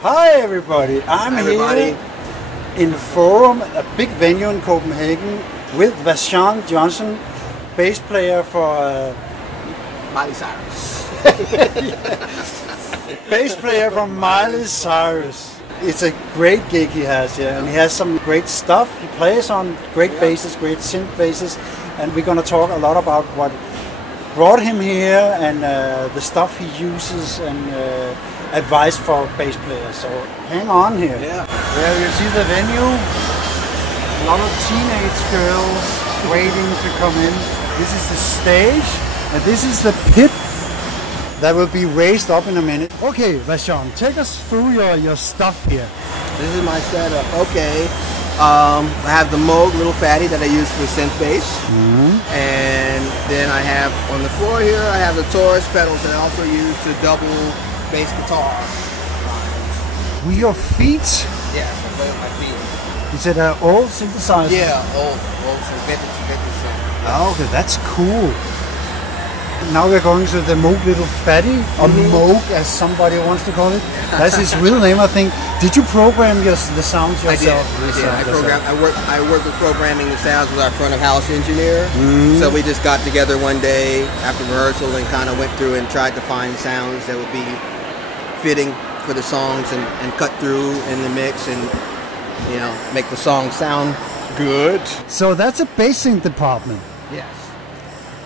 Hi everybody, I'm here in Forum, a big venue in Copenhagen, with Vashon Johnson, bass player for Miley Cyrus. Bass player from Miley Cyrus. It's a great gig he has here, and he has some great stuff. He plays on great basses, great synth basses, and we're going to talk a lot about what brought him here and the stuff he uses and advice for bass players. So hang on here. Yeah. Well, you see the venue, a lot of teenage girls waiting to come in. This is the stage, and this is the pit that will be raised up in a minute. Okay, Vashon, take us through your stuff here. This is my setup. Okay. I have the Moog little fatty that I use for synth bass. And then I have on the floor here, I have the Taurus pedals that I also use to double bass guitar. With your feet? Yes, I play with my feet. Is it an old synthesizer? Yeah, old vintage synth. Oh, okay, that's cool. Now we're going to the Moog Little Fatty, or Moog as somebody wants to call it. That's his real name, I think. Did you program the sounds yourself? I work with programming the sounds with our front of house engineer. So we just got together one day after rehearsal and kind of went through and tried to find sounds that would be fitting for the songs and cut through in the mix and, you know, make the song sound good. So that's a bassing department. Yes.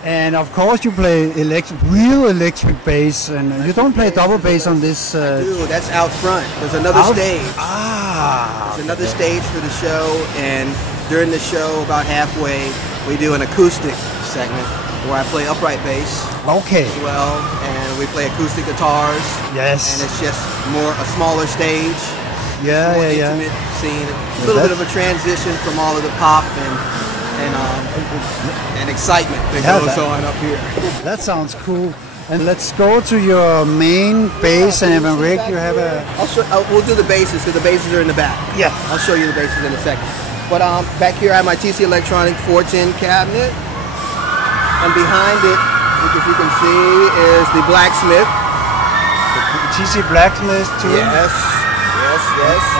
And of course you play real electric bass, and you don't play double bass on this. I do. That's out front. There's another stage. There's another stage for the show, and during the show, about halfway, we do an acoustic segment where I play upright bass. Okay. As well, and we play acoustic guitars. Yes. And it's just a smaller stage. Yeah, more intimate scene. A little bit of a transition from all of the pop and excitement that goes on up here. That sounds cool. And let's go to your main bass and rig. You have a... we'll do the basses because the basses are in the back. Yeah. I'll show you the basses in a second. But back here I have my TC Electronic 410 cabinet. And behind it, if you can see, is the Blacksmith. The TC Blacksmith too? Yes.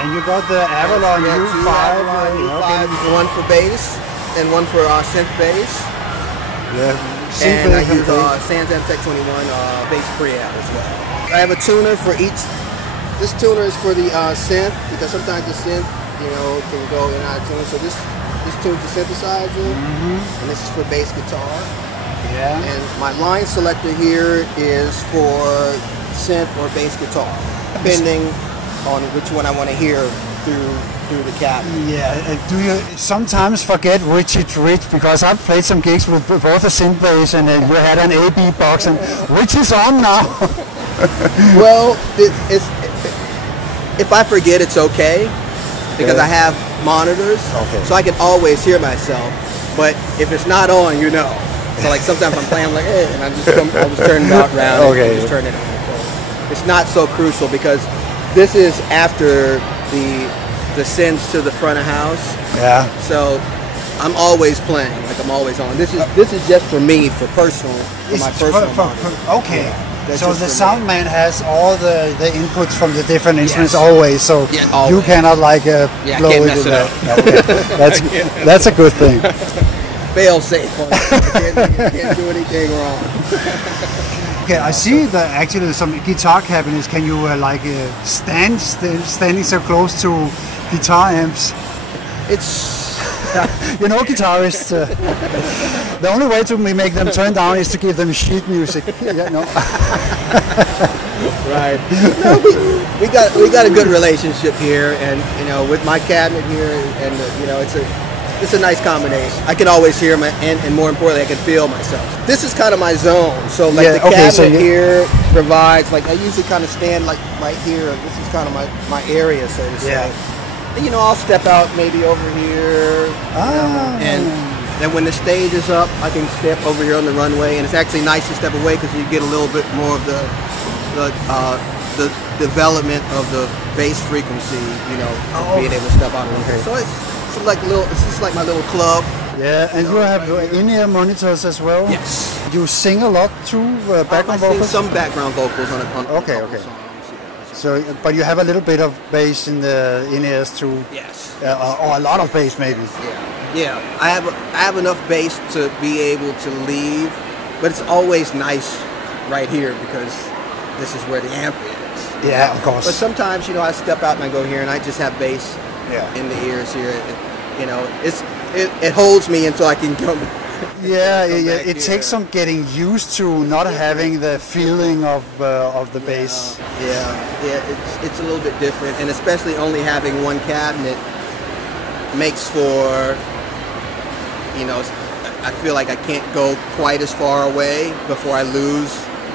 And you got the Avalon U5. U5, one for bass and one for synth bass. Yeah. And I use Sans Tech 21 bass preamp as well. I have a tuner for each. This tuner is for the synth because sometimes the synth, you know, can go in and out of tune. So this tunes the synthesizer, and this is for bass guitar. Yeah. And my line selector here is for synth or bass guitar, depending on which one I want to hear through the cabinet. Yeah, do you sometimes forget which is which? Because I've played some gigs with both a synth bass and you had an AB box, and which is on now? Well, if I forget, it's okay, because I have monitors, so I can always hear myself. But if it's not on, you know. So like sometimes I'm playing, I'm like, hey, and I'll just turn it around and just turn it on. So it's not so crucial because this is after the synths to the front of house. Yeah. So I'm always playing, like I'm always on. This is just for me, for my personal. Okay. Yeah, so the sound man has all the inputs from the different instruments always. So always. You cannot like blow it up. Okay. That's a good thing. Fail safe. Can't do anything wrong. Okay, I see that actually some guitar cabinets. Can you standing so close to guitar amps? It's you know, guitarists. The only way to make them turn down is to give them sheet music. Yeah, no. Right. No, we got a good relationship here, and you know, with my cabinet here, and you know, it's a nice combination. I can always hear and more importantly, I can feel myself. This is kind of my zone. So like the cabinet here provides, like I usually kind of stand like right here. This is kind of my area, so to say. And, you know, I'll step out maybe over here, and then when the stage is up, I can step over here on the runway, and it's actually nice to step away because you get a little bit more of the development of the bass frequency, you know, being able to step out of here. So it's just like my little club. Yeah, and you have in-ear monitors as well. Yes. You sing a lot too, background vocals. I sing some background vocals on a couple songs. So, but you have a little bit of bass in the in-ears too. Yes. Or a lot of bass maybe. Yeah. I have enough bass to be able to leave, but it's always nice right here because this is where the amp is. Yeah, of course. But sometimes, you know, I step out and I go here and I just have bass in the ears here. You know, it holds me until I can come. Yeah, it takes some getting used to not having the feeling of the bass. Yeah, it's a little bit different, and especially only having one cabinet makes for, you know, I feel like I can't go quite as far away before I lose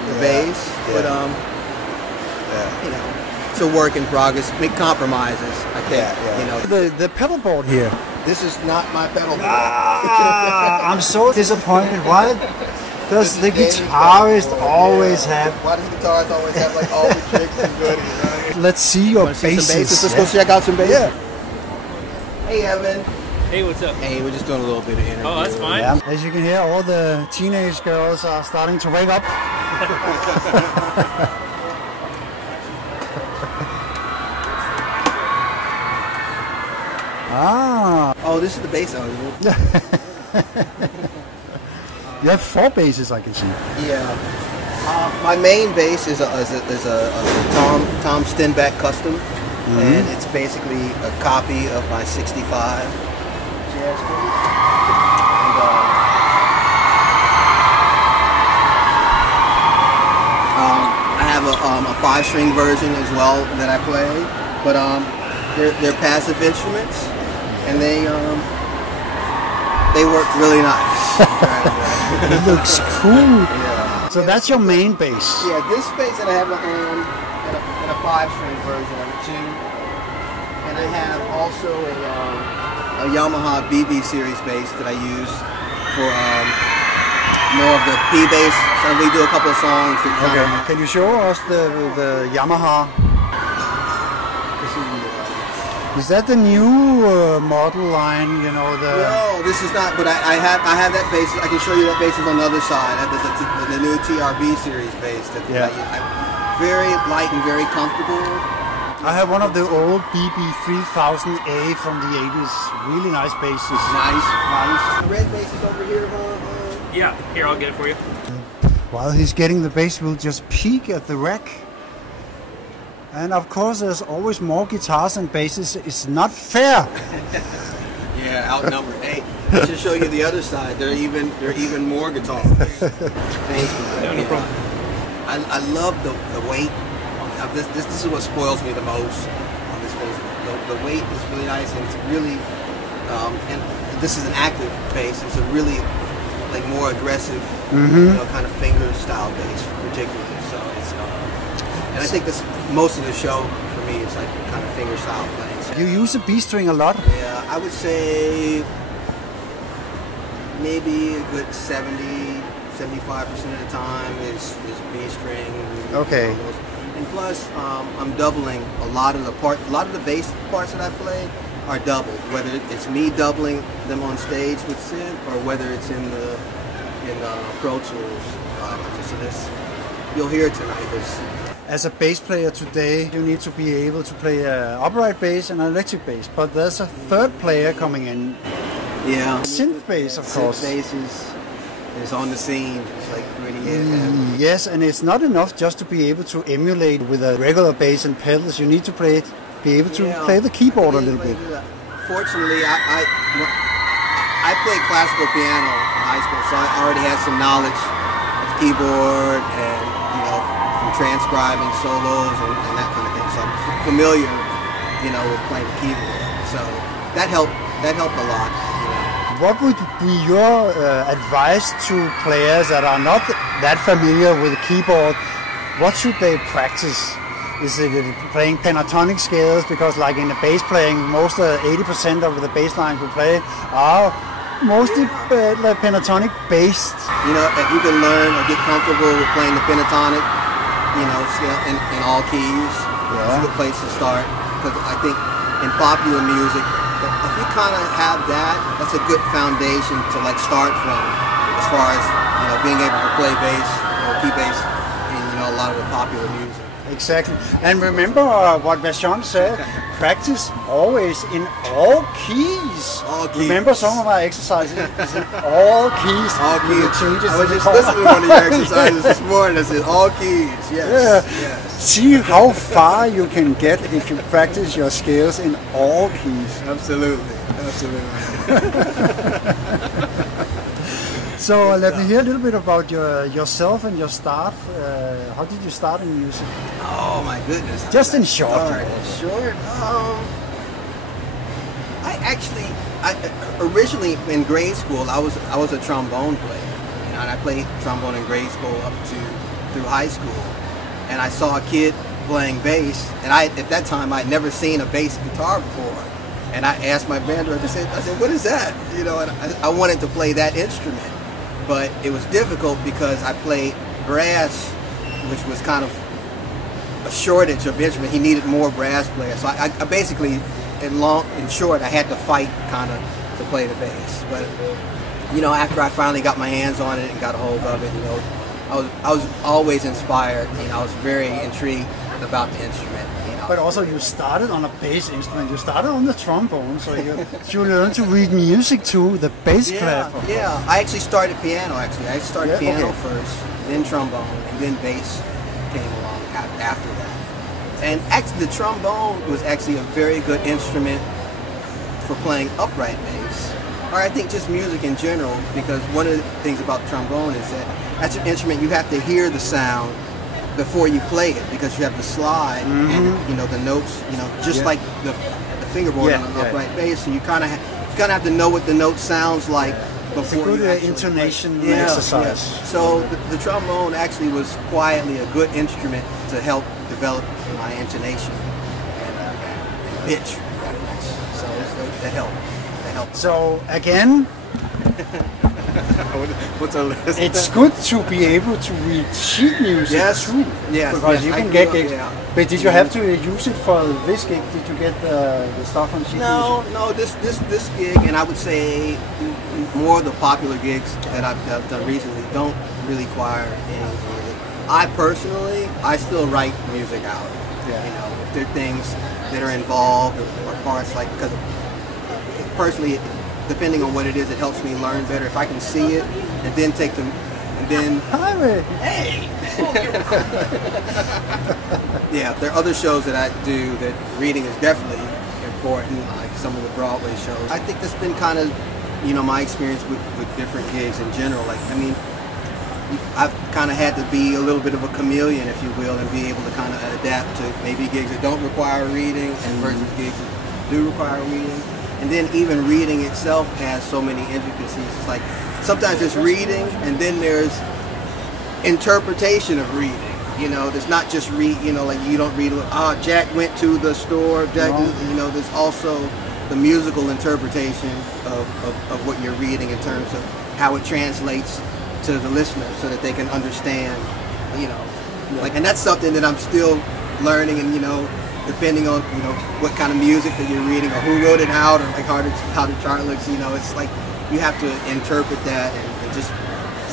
the bass. But you know, it's a work in progress. Make compromises, I think. You know, the pedal board here. This is not my pedal board. I'm so disappointed. Why does the guitarist always have? Why does the guitarist always have like all the tricks and goodies? Right? Let's see your basses. Let's go check out some basses. Yeah. Hey, Evan. Hey, what's up? Hey, we're just doing a little bit of interview. Oh, that's fine. Yeah. As you can hear, all the teenage girls are starting to wake up. Oh, this is the bass on it. You have 4 basses, I can see. Yeah. My main bass is a Tom Stenbeck custom, and it's basically a copy of my '65 jazz bass. I have a 5-string version as well that I play, but they're passive instruments, and they work really nice. It looks cool. Yeah. So that's your main bass. Yeah, this bass that I have and a 5-string version of it too, and I have also a Yamaha BB series bass that I use for more of the P bass. So we do a couple of songs. Can you show us the Yamaha? Is that the new model line? You know the. No, this is not. But I have that bass. I can show you that bass is on the other side. I have the new TRB series bass. I'm very light and very comfortable. I have one of the old BB 3000A from the 80s. Really nice basses. Nice. The red bass is over here, huh? Yeah, here, I'll get it for you. While he's getting the bass, we'll just peek at the rack. And of course, there's always more guitars and basses. It's not fair. Yeah, outnumbered. Hey, I should show you the other side. There are even more guitars. Thanks, man. No problem. I love the weight. This is what spoils me the most on this bass. The weight is really nice, and it's really and this is an active bass. It's a really like more aggressive, you know, kind of finger style bass, particularly. So it's and I think this most of the show for me is like kind of finger style playing. So, You use a B string a lot? yeah, I would say maybe a good 75% of the time is B string. Okay. And plus, I'm doubling a lot of the bass parts that I play are doubled. Whether it's me doubling them on stage with synth, or whether it's in the Pro Tools. So this, you'll hear it tonight. As a bass player today, you need to be able to play an upright bass and an electric bass. But there's a third player coming in. Yeah. Synth bass, of course. Synth bass is on the scene. It's like pretty. Yes, and it's not enough just to be able to emulate with a regular bass and pedals. You need to be able to play the keyboard a little bit. Fortunately, I played classical piano in high school, so I already had some knowledge of keyboard and, you know, from transcribing solos and that kind of thing. So I'm familiar, you know, with playing the keyboard. So that helped a lot. You know. What would be your advice to players that are not that familiar with the keyboard? What should they practice? Is it playing pentatonic scales? Because like in the bass playing, most 80% of the bass lines we play are mostly pentatonic based. You know, if you can learn or get comfortable with playing the pentatonic, you know, scale in all keys, it's a good place to start. Because I think in popular music, if you kind of have that, that's a good foundation to like start from, as far as, you know, being able to play bass or key bass in, you know, a lot of the popular music. Exactly. And remember what Vashon said, practice always in all keys. All keys. Remember some of our exercises is in all keys. All with the keys. changes I was in the just chord. listening to one of your exercises this morning. I said all keys. Yes. Yeah. Yes. See how far you can get if you practice your scales in all keys. Absolutely. Absolutely. So let me hear a little bit about yourself and your start. How did you start in music? Oh my goodness. Just in short. Short. I originally in grade school I was a trombone player. You know, and I played trombone in grade school up to through high school. And I saw a kid playing bass, and at that time I'd never seen a bass guitar before. And I asked my band director, I said, what is that? You know, and I wanted to play that instrument. But it was difficult because I played brass, which was kind of a shortage of instrument. He needed more brass players. So I basically, in short, I had to fight kind of to play the bass. But, you know, after I finally got my hands on it and got a hold of it, you know, I was always inspired. You know, I was very intrigued about the instrument. You know. But also you started on a bass instrument. You started on the trombone, so you learned to read music too, the bass clef. Yeah, I actually started piano. I started piano first, then trombone, and then bass came along after that. And actually, the trombone was actually a very good instrument for playing upright bass, or I think just music in general. Because one of the things about trombone is that that's an instrument you have to hear the sound before you play it, because you have to slide and, you know, the notes, you know, just like the fingerboard on an upright bass, so you kind of have to know what the note sounds like before it's a good you intonation exercise. So the trombone actually was quietly a good instrument to help develop my intonation and pitch reference. So that helped. So again, what's our list? it's good to be able to read sheet music too. Yes, because you can get gigs. But did you have to use it for this gig? Did you get the stuff on sheet music? No. This gig, and I would say more of the popular gigs that I've done recently don't really require any music. I still write music out. Yeah. You know, if there are things that are involved or parts, like, because personally, depending on what it is, it helps me learn better. If I can see it and then take them, and then hey, yeah. There are other shows that I do that reading is definitely important, like some of the Broadway shows. I think that's been kind of, you know, my experience with different gigs in general. Like, I mean, I've kind of had to be a little bit of a chameleon, if you will, and be able to kind of adapt to maybe gigs that don't require reading and versus gigs that do require reading. And then even reading itself has so many intricacies. It's like sometimes it's reading, and then there's interpretation of reading. You know, there's not just read. You know, like you don't read. Jack went to the store. Jack, you know, there's also the musical interpretation of what you're reading in terms of how it translates to the listener, so that they can understand. You know, like, and that's something that I'm still learning, and, you know, depending on, you know, what kind of music that you're reading or who wrote it out, or like how the chart looks, you know, it's like you have to interpret that and just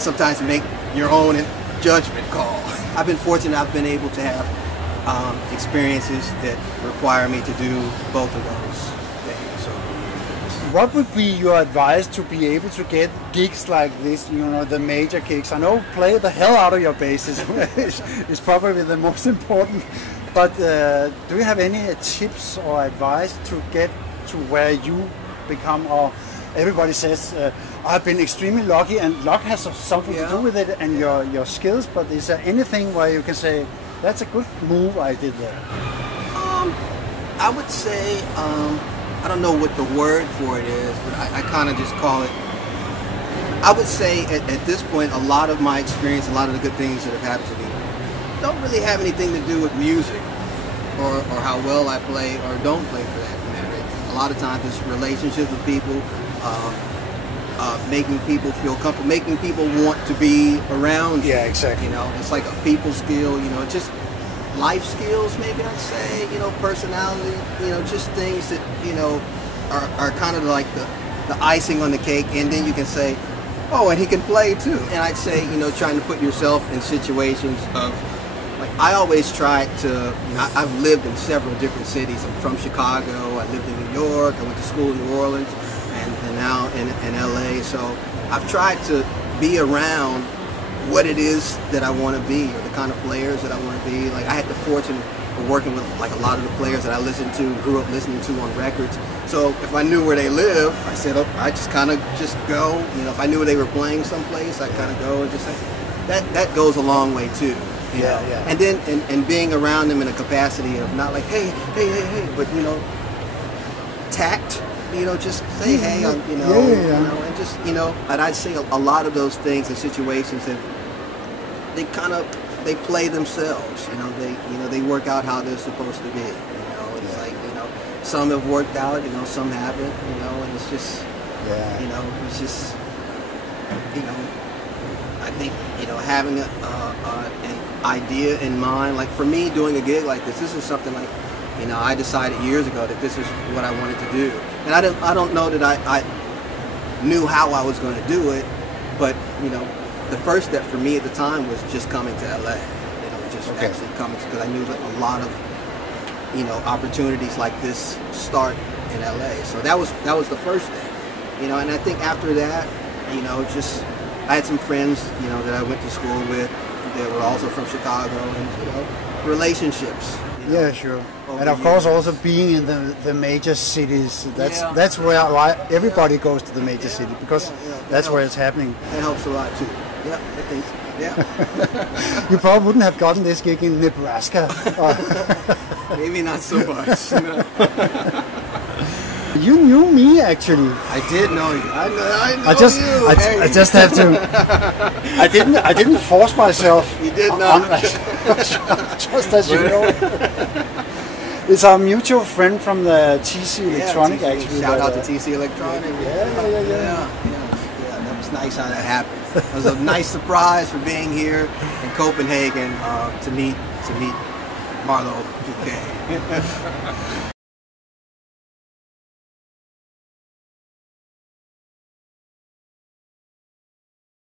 sometimes make your own judgment call. I've been fortunate. I've been able to have experiences that require me to do both of those things. So, what would be your advice to be able to get gigs like this, you know, the major gigs? I know play the hell out of your bass is probably the most important. But do you have any tips or advice to get to where you become, or everybody says, I've been extremely lucky, and luck has something to do with it and your skills, but is there anything where you can say, that's a good move I did there? I would say, I don't know what the word for it is, but I kind of just call it, I would say at this point, a lot of my experience, a lot of the good things that have happened to me don't really have anything to do with music or how well I play or don't play, for that matter. A lot of times it's relationships with people, making people feel comfortable, making people want to be around you. Yeah, exactly. You know, it's like a people skill, you know, just life skills, maybe I'd say, you know, personality, you know, just things that, you know, are kind of like the icing on the cake, and then you can say, oh, and he can play too. And I'd say, you know, trying to put yourself in situations of like I always tried to, you know, I've lived in several different cities. I'm from Chicago, I lived in New York, I went to school in New Orleans, and now in LA. So I've tried to be around what it is that I want to be, or the kind of players that I want to be. Like I had the fortune of working with like a lot of the players that I listened to, grew up listening to on records. So if I knew where they lived, I said, oh, I just kind of just go. You know, if I knew where they were playing someplace, I kind of go and just like, that goes a long way too. You know? Yeah. And then and being around them in a capacity of not like hey, but you know, tact. You know, just say hey, you know, you know, and just, you know, and I'd say a lot of those things and situations that they play themselves. You know, they work out how they're supposed to be. You know, it's like, you know, some have worked out, you know, some haven't. You know, and it's just, you know, it's just, you know, I think, you know, having an idea in mind. Like for me, doing a gig like this is something like, you know, I decided years ago that this is what I wanted to do, and I don't know that I knew how I was going to do it, but you know, the first step for me at the time was just coming to LA. You know, just actually coming, because I knew that a lot of, you know, opportunities like this start in LA. So that was the first thing, you know. And I think after that, you know, just I had some friends, you know, that I went to school with that were also from Chicago, and you know, relationships. Yeah, sure. And of course, also being in the major cities, that's where everybody goes to the major city, because that's where it's happening. That helps a lot too. Yeah, I think. Yeah. You probably wouldn't have gotten this gig in Nebraska. Maybe not so much. You knew me actually. I did know you. I know I just have to. I didn't force myself. You did not. Just as you know. It's our mutual friend from the TC Electronic, TC, actually. Shout out to TC Electronic. Yeah. That was nice how that happened. It was a nice surprise for being here in Copenhagen to meet MarloweDK.